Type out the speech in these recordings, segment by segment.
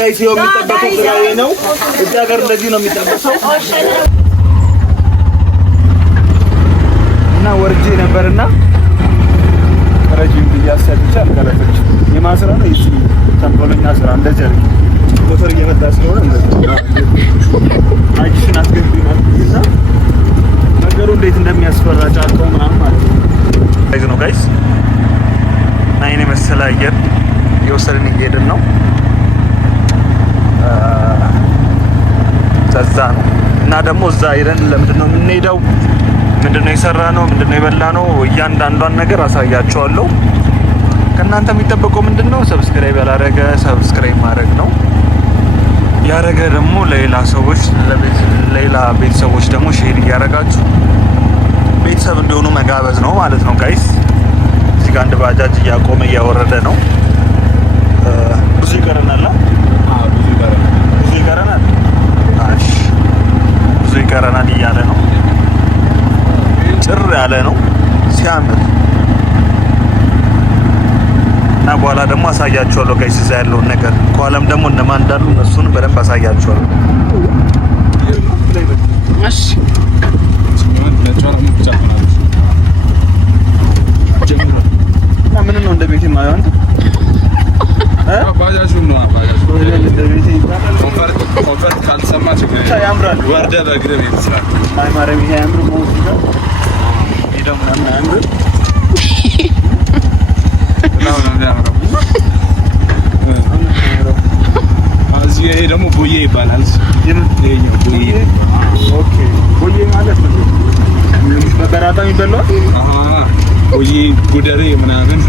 ጋይስ የሚጠበቀው ስራዬ ነው። እዛ ጋር እንደዚህ ነው የሚጠበቀው እና ወርጄ ነበርና ረጅም ብያሰብቻ አልቀረፈች የማስራ ነው እሱ ተንኮለኛ ስራ እንደዚህ አይደል ሞተር እየመጣ ስለሆነ እንደዚህ አይሽን አስገቢናል እና ነገሩ እንዴት እንደሚያስፈራ ጫልቀው ምናምን ማለት ነው ጋይስ ናይኔ መሰለ አየር የወሰድን እየሄድን ነው ተዛ ነው እና ደግሞ እዛ ሄደን ለምንድን ነው የምንሄደው ምንድነው የሰራነው ምንድነው የበላነው እያንዳንዷን ነገር አሳያችኋለሁ ከእናንተ የሚጠበቀው ምንድነው ሰብስክራይብ ያላረገ ሰብስክራይብ ማድረግ ነው ያረገ ደግሞ ለሌላ ሰዎች ለሌላ ቤተሰቦች ደግሞ ሼር እያረጋችሁ ቤተሰብ እንዲሆኑ መጋበዝ ነው ማለት ነው ጋይስ እዚህ ጋር አንድ ባጃጅ እያቆመ እያወረደ ነው ብዙ ይቀረናል ብዙ ይቀረናል አሽ ብዙ ይቀረናል እያለ ነው ጭር ያለ ነው ሲያምር እና በኋላ ደግሞ አሳያችኋለሁ ጋይስ እዛ ያለውን ነገር ከኋላም ደግሞ እነማን እንዳሉ እነሱን በደንብ አሳያችኋለሁ እሺ ምን ነው እንደ ቤቴ ማየው አንተ ባጃጁ ነው ባጃጁ እንደ ቤቴ ኮንፈርት ካልሰማ ችግር ያምራል ወርደ በእግር ቤት ይችላል አይ ማረም ይሄ ያምር ሙዚቃ ይደም ያምር ይሄ ደግሞ ቦዬ ይባላል ይሄኛው ቦዬ ኦኬ ቦዬ ማለት ነው በበራታ የሚበላው ቦዬ ጉደሬ ምናምን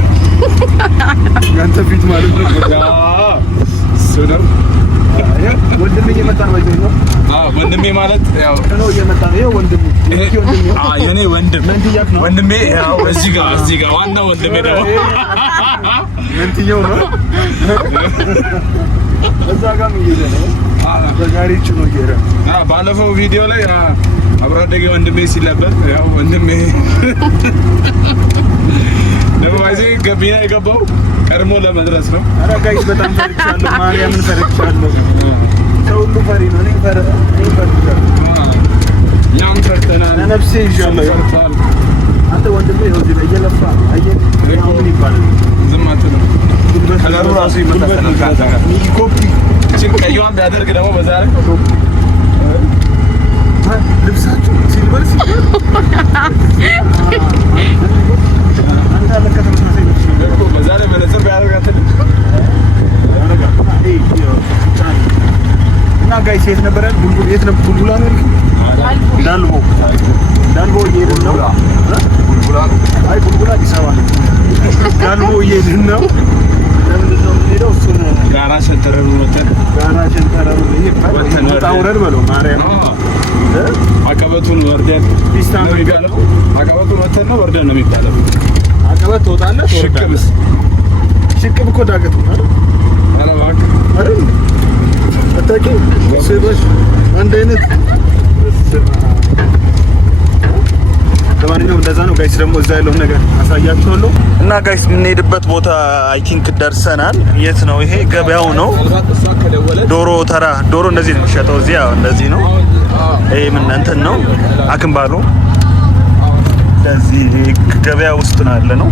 ያንተ ፊት ማለት ነው ሱዳን ወንድሜ እየመጣ ነው ነው ወንድሜ ማለት ያው ነው እየመጣ ነው ይሄ ወንድሜ የኔ ወንድሜ ያው እዚህ ጋር ዋናው ወንድሜ ነው ምንትየው ነው እዛ ጋር ምን ይዘህ ነው በጋሪች ነው ይሄረ ባለፈው ቪዲዮ ላይ አብራደገ ወንድሜ ሲለበት ያው ወንድሜ ነው አይዘ ገቢና የገባው ቀድሞ ለመድረስ ነው ኧረ ጋይስ በጣም ፈርቻለሁ ማርያምን ፈርቻለሁ ሰው ሁሉ ፈሪ ነው እኔ ፈርቻለሁ ያም ፈርተናል ነፍሴ ይሻለው አንተ ወንድሜ ነው እዚህ በየለፋ አየህ ምን ይባላል ዝም አትልም ከለሩ ራሱ ይመጣል ካንተ ጋር ኮፒ ቀይዋን ቢያደርግ ደግሞ በዛ ላይ ልብሳችሁ ሲልቨር አንተ ለከተማ ተመሳሳይ ነው በዛ ላይ መነጽር ቢያደርጋት እና ጋይስ የት ነበር ቡልቡል የት ነበር ቡልቡላ ነው ዳልቦ እየሄድን ነው አይ ቡልቡላ አዲስ አበባ ነው ዳልቦ እየሄድን ነው ለምንድን ነው የምንሄደው እሱን ጋራ ሸንተረሩ ታውረድ በለው ማርያም አቀበቱን ወርደን ፒስታ ነው የሚባለው አቀበቱን ወተን ነው ወርደን ነው የሚባለው አቀበት ትወጣለህ ሽቅብ እኮ ዳገት ነው አይደል አላባክ አይደል አታቂ ወሰዶች አንድ አይነት ለማንኛውም እንደዛ ነው ጋይስ ደግሞ እዛ ያለው ነገር አሳያችኋለሁ እና ጋይስ የምንሄድበት ቦታ አይ ቲንክ ደርሰናል የት ነው ይሄ ገበያው ነው ዶሮ እንደዚህ ነው የሚሸጠው እዚህ ያው እንደዚህ ነው ይሄ ምን እንትን ነው አክምባሎ እንደዚህ ገበያ ውስጥ ነው ያለ ነው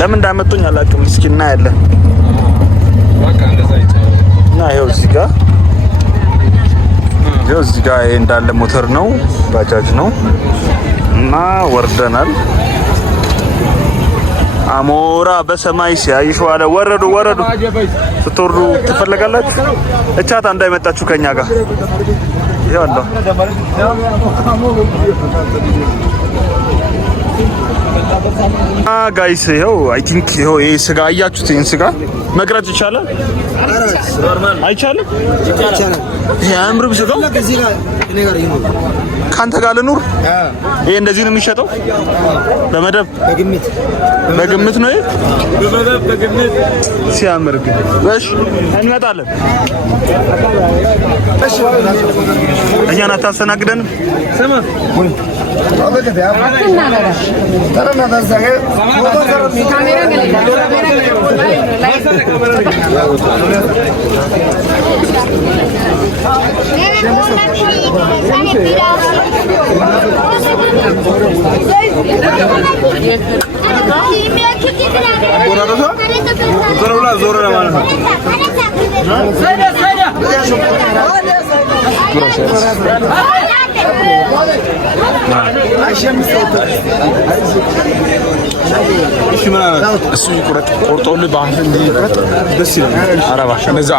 ለምን እንዳመጡኝ አላውቅም እስኪ እናያለን በቃ እንደዛ ይቻላል እና ይሄው እዚህ ጋር እንዳለ ሞተር ነው ባጃጅ ነው እና ወርደናል አሞራ በሰማይ ሲያይሽ ዋለ ወረዱ ስትወርዱ ትፈልጋላችሁ እቻታ እንዳይመጣችሁ ከኛ ጋር ይኸው ጋይስ ይኸው አይ ቲንክ ይኸው ይሄ ስጋ አያችሁት ይሄን ስጋ መቅረጽ ይቻላል አይቻልም ይሄ አምሩም ስጋው ካንተ ጋር ልኑር? ይሄ እንደዚህ ነው የሚሸጠው? በመደብ በግምት ነው ይሄ? በግምት ሲያምር ግን እሺ እንመጣለን። እኛን አታስተናግደን? እሱ ይቆረጥ ቆርጦልህ በአንተ እንዲቆረጥ ደስ ይላል። ኧረ እባክህ እንደዛ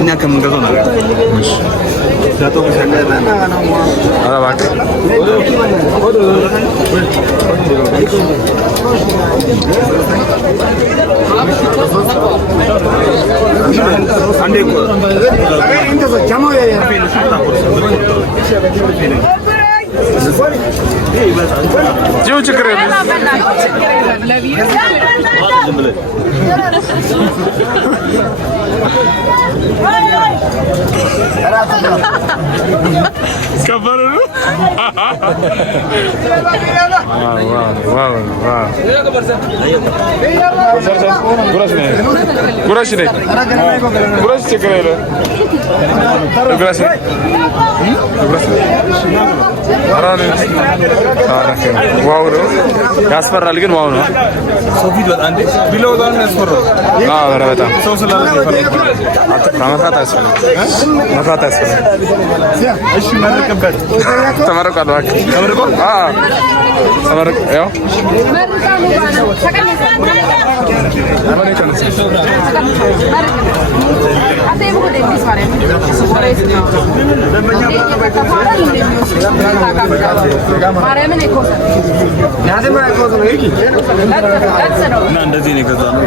እኛ ከምንገዛው ነገር ኧረ እባክህ አንዴ ጂው ችግር የለም ከበረ ነው ጉራሽ ነኝ ጉራሽ ችግር የለም ጉራሽ ዋው ነው ያስፈራል ግን ዋው ነው ሰው ፊት በጣም እንዴ ቢለው በጣም ያስፈራል አዎ በጣም ሰው ስላለ መፍራት አያስፈልግም መፍራት አያስፈልግም እሺ መርቅበት ተመርቋል እባክህ ተመርቆ ተመርቆ ያው እንደዚህ ነው የገዛነው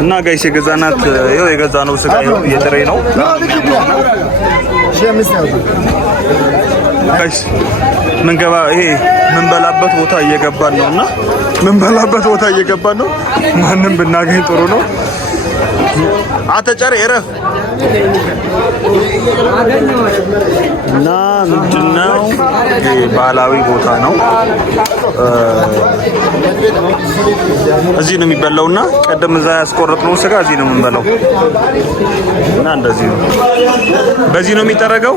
እና ጋይስ የገዛናት ይኸው የገዛነው ስጋ የጥሬ ነው ጋይስ ምንገባ ይሄ ምንበላበት ቦታ እየገባን ነውና ምንበላበት ቦታ እየገባን ነው ማንንም ብናገኝ ጥሩ ነው አተጨረ እረፍ እና ምንድነው ባህላዊ ቦታ ነው እዚህ ነው የሚበላውና ቀደም እዛ ያስቆረጥነው ስጋ እዚህ ነው የምንበላው እና እንደዚህ ነው በዚህ ነው የሚጠረገው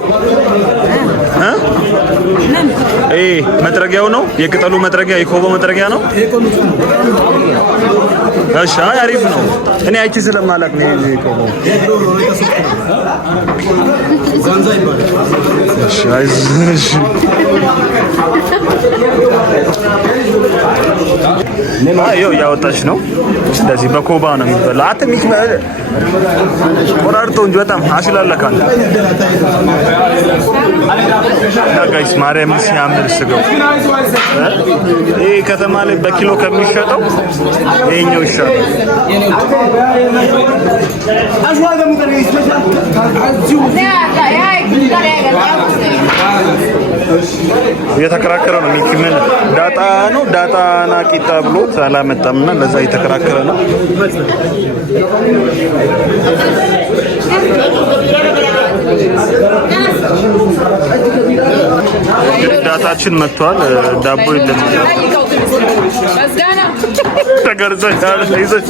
መጥረጊያው ነው የቅጠሉ መጥረጊያ የኮቦ መጥረጊያ ነው እሺ አሪፍ ነው እኔ አይቼ ስለማላቅ ነው ይሄ ኮቦ ዛንዛ ይባላል እሺ አዮ ያወጣች ነው እንደዚህ በኮባ ነው የሚበላ አትሚክ ቆራርጦ እንጂ በጣም አሽላለካል ጋይስ ማርያም ሲያምር ስጋው ይሄ ከተማ ላይ በኪሎ ከሚሸጠው ይሄኛው ይሻላል እየተከራከረ ነው ምን ዳጣ ነው ዳጣና ቂጣ ብሎ አላመጣምና ለዛ እየተከራከረ ነው ዳታችን መጥቷል ዳቦ የለም ተገርዘሻል ይዘሽ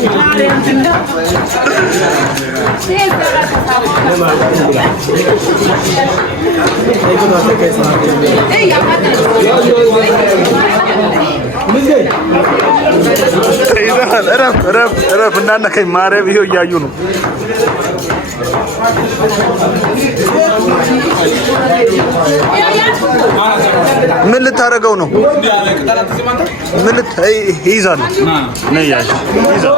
ረፍ እንዳነከኝ ማርያም ይሄው እያዩ ነው ምን ልታረገው ነው ምን ይይዛል ነው ያዥ ይይዛል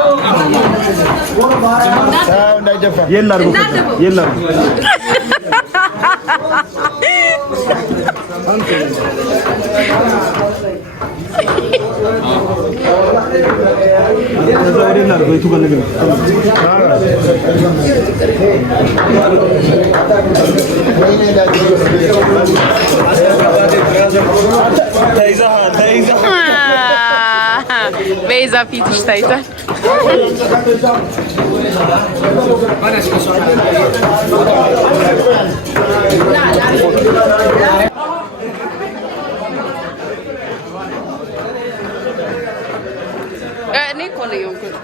የላርጉ Beyza ፊትሽ ታይቷል። እኔ እኮ ነው የሆንኩት።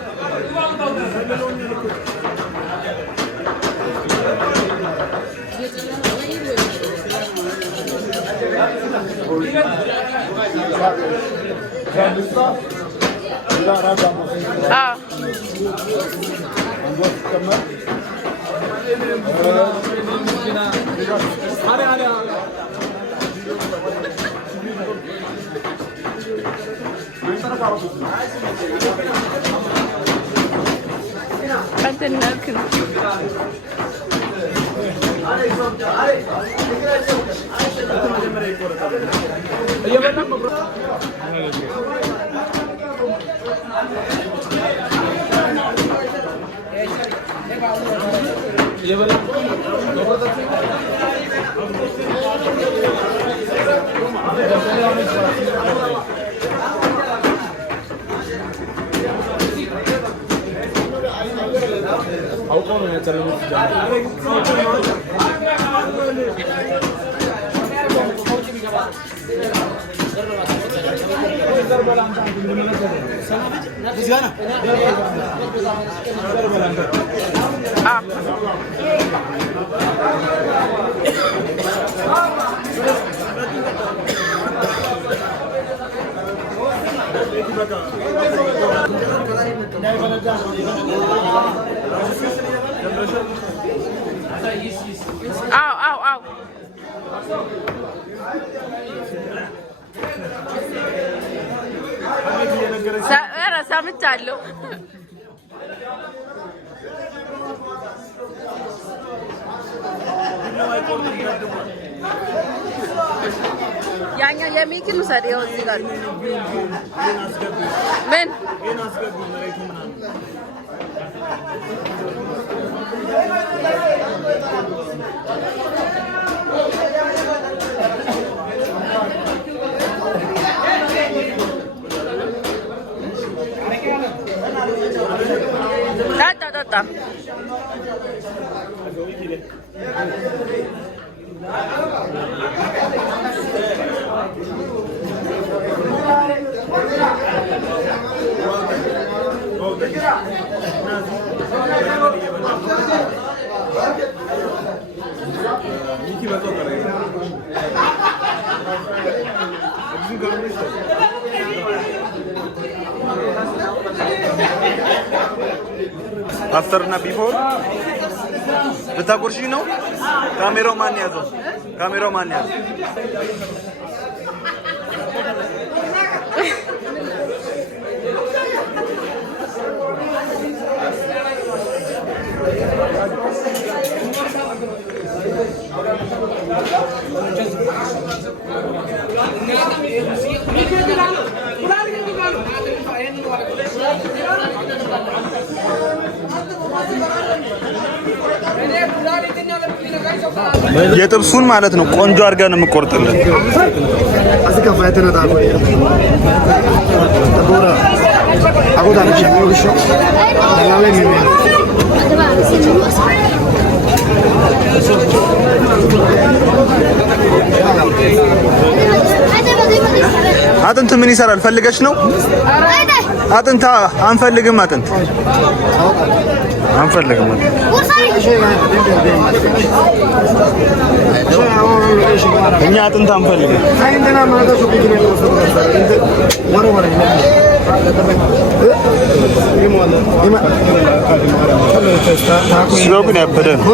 አው ሰምቻለሁ። ያኛው የሚኪን ሰሪው እዚህ ጋር ምን ጣጣ አፍተር እና ቢፎር ልታጎርሺ ነው? ካሜራው ማን ያዘው? ካሜራው ማን ያዘው? የጥብሱን ማለት ነው ቆንጆ አድርገን የምቆርጥልን። አጥንት ምን ይሰራል? ፈልገሽ ነው? አጥንት አንፈልግም። አጥንት አንፈልግም። እኛ አጥንት አንፈልግም። ስጋው ግን ያበደ ነው።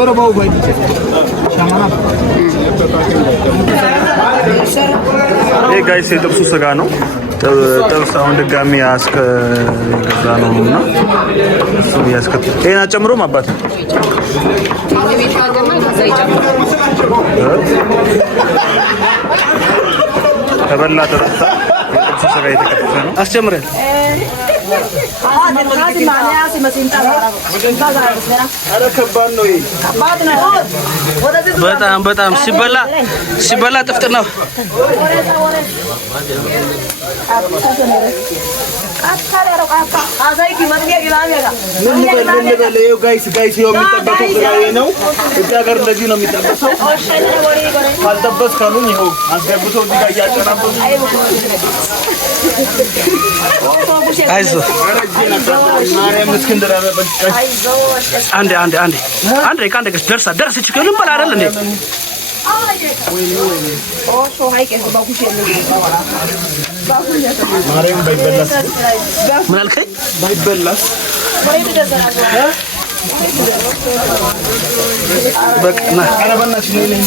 ይሄ ጋይስ የጥብሱ ስጋ ነው። ጥብስ አሁን ድጋሚ ያስከገዛ ነው እና እሱ ያስከተ ይሄን አጨምሮም አባት ተበላ ተጠጣ። የጥብሱ ስጋ የተከተፈ ነው። አስጨምረን በጣም ሲበላ ጥፍጥ ነው። ጋይስ ነው እዛ ጋር እንደዚህ ነው የሚጠበሰው። ካልጠበስ ካሉኝ ይኸው አስገብቶ እዚህ ጋር እያጨናበሱ አይዞህ ማርያም እስክንድር አንዴ ደርሰች ከልም በላ አይደል እንዴ ማርያም ባይበላስ ምን አልከኝ? ባይበላስ በቃ አረበናሽ ነኝ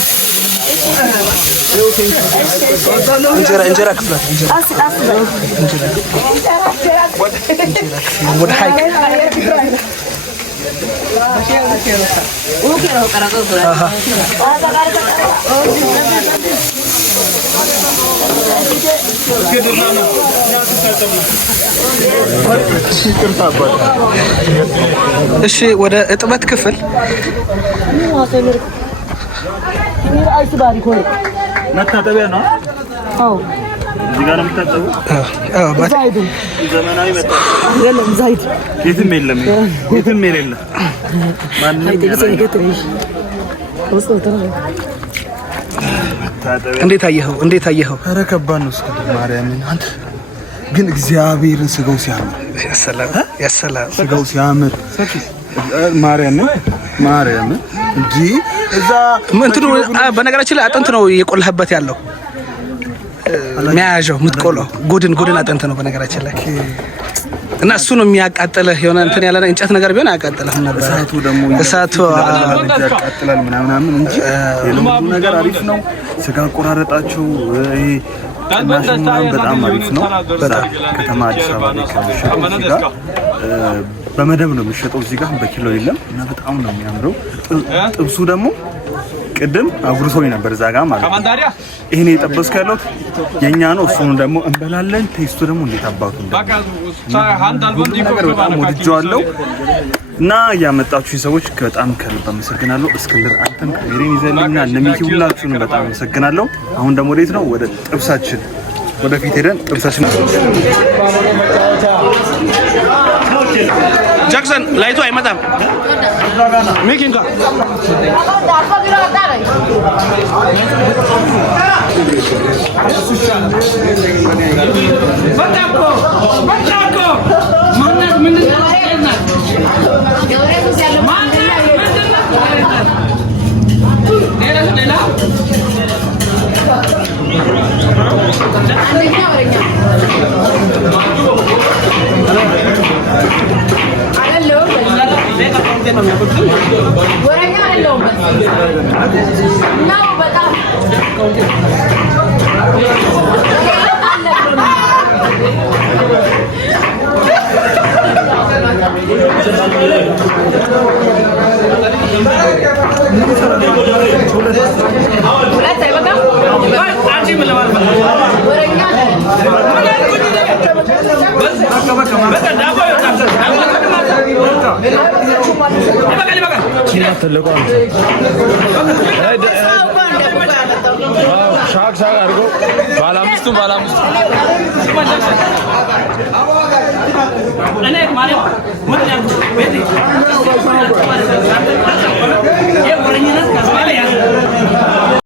እንጀራ ክፍላት ወደ ሀይቅ እሺ ወደ እጥበት ክፍል መታጠቢያ ነው። አዎ እዚህ ጋር ነው የምታጠበው። አዎ ዘመናዊ መታጠቢያ የለም። ዛይድ የትም የለም። ማንንም እንዴት አየኸው? ኧረ ከባድ ነው። ማርያምን አንተ ግን እግዚአብሔርን ስጋው ሲያምር ያሰላም ስጋው ሲያምር ማርያምን እንጂ እዛ እንትኑ በነገራችን ላይ አጥንት ነው የቆላህበት ያለው የሚያያዣው የምትቆለው ጎድን አጥንት ነው በነገራችን ላይ እና እሱ ነው የሚያቃጥልህ። የሆነ እንትን ያለ እንጨት ነገር ቢሆን አያቃጥልህም ነበር። እሳቱ ያቃጥላል ምናምን እንጂ ሌላው ነገር አሪፍ ነው። ስጋ አቆራረጣቸው ይሄ ቅናሽና በጣም አሪፍ ነው። በጣም ከተማ አዲስ አበባ ላይ ከሚሸጠው እዚህ ጋር በመደብ ነው የሚሸጠው። እዚህ ጋር በኪሎ የለም እና በጣም ነው የሚያምረው። ጥብሱ ደግሞ ቅድም አጉርሶኝ ነበር እዛ ጋር ማለት ነው። ይሄን የጠበስኩ ያለው የኛ ነው። እሱን ደግሞ እንበላለን። ቴስቱ ደግሞ እንዴት አባቱ ነገር በጣም ወድጄዋለሁ እና ያመጣችሁ ሰዎች በጣም ከልብ አመሰግናለሁ። እስክንድር አንተም ካሜራን ይዘልኝና እነሚቲ ሁላችሁንም በጣም አመሰግናለሁ። አሁን ደግሞ ወዴት ነው? ወደ ጥብሳችን ወደፊት ሄደን ጥብሳችን ጃክሰን ላይቱ አይመጣም። ሚኪንጋ ሻክ አድርጎ ባላምስቱ እኔ